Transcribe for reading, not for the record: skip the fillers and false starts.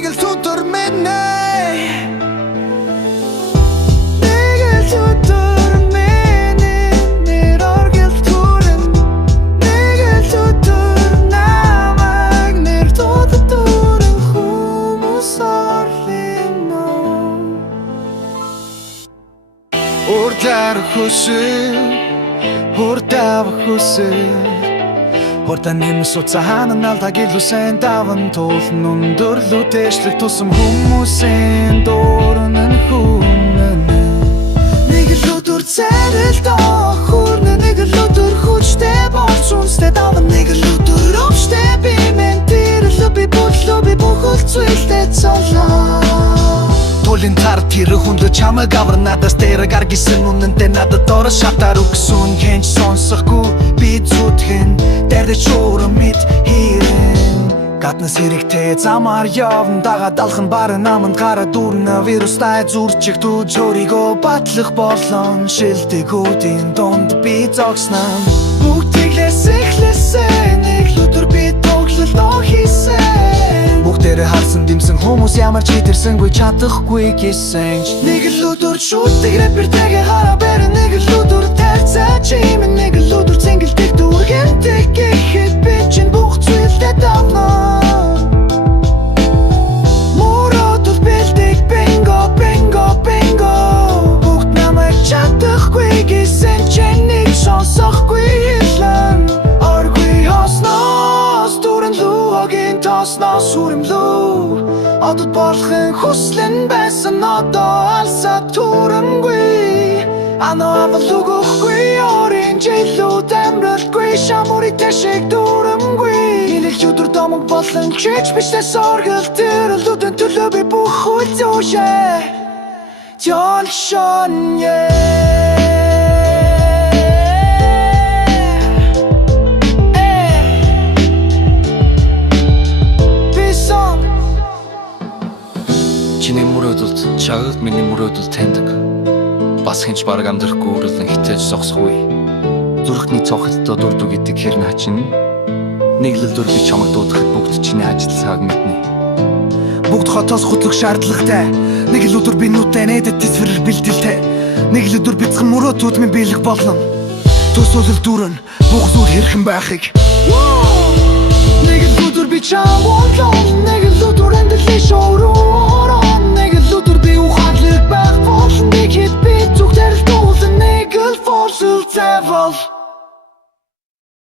Нэг л өдөр минь нэг л өдөр минь нэр оргил түрэн нэг л өдөр намайг нэр дуудсан хүмүүс орлино урдаар хүсэл урдав хүсэл Horta нэмс уцахан алдаг илүүсэн даван тулн өндөрлүү тэшлэг тусам хүмүүсийн дуурнан хүмэн Нэг л өдөр царилт охурна нэг л өдөр хүчтэй болж үнстэй даван нэг л өдөр өвчтэй би мен тэрлөө би бүлөө би бүхэл зүйлтэй цолоо Тулин тар тэр хүнлө чамаг авар надаас дээр гаргисэн үнэнтэй надад ороо шатаар өгсөн хэнч сонсохгүй би зүтгэн дэрдэ чуурам мэд хийрэн гаднаас хэрэгтэй замаар явна дагаад алхан барын наманд гараад дүүрнэ вирустай зүрчих дүүж өөрийгөө батлах болон шилдэгүүдийн дунд би зогсноо бүгдиглээс эхлэсэн нэг л өдөр би тоглолтоо хийсэн Бүгдээрээ харсан димсэн хүмүүс ямар ч хитэрсэнгүй чадахгүй гэсэн Нэг л өдөр шүтгэрэ бэртэгэ хараа бэрэ нэг л өдөр тайрцаа чимэн нэг л өдөр цэнгэлдэг дүүргэнтэй гэхэд би чинь бүх зүйлдээ давно Моротол бэлдэг бинго бинго бинго Бүгд намайг чадахгүй гэсэн чинь нэг сонсохгүй хэлэн Оргүй хоснос дүүрэн луогийн тоснос сүрэмлүү Одод болохын хүслэн байсан одоо алсаа түрэмгүй Ано авал үгөхгүй орын жилүүд амралтгүй Шамурите шиг дүрэмгүй Инэл өдөр домог болон чич биштэй соргил Тэрэлүүдэн төлөө би бүх үл зүүшээ Тёлшон Чиний мөрөөдөлд чагад миний мөрөөдөл таньдаг Бас хинч бараг амьдрахгүй үрлэн хитээж зогсохгүй Зүрхний цохилтоо дурдуу гэдэг хэрнэ хачин Нэг л өдөр би чамаг дуудахад бүгд чиний ажил цаг мэднэ Бүгд хотоос хутлах шаардлагатай Нэг л өдөр би нүдтэй нэдэд тисвэрэр бэлдэлтэй Нэг л өдөр бяцхан мөрөөдүүд минь биелэх болно Төсөөлөл дүүрэн бүх зүйл хэрхэн байхыг Нэг л өдөр би чам болон Нэг л өдөр амьдралын шоуруу Нэг л өдөр би ухаалаг байх болно Нэг хэд би зүгтэрэл дүүлэн Нэг л форсэл зэвэл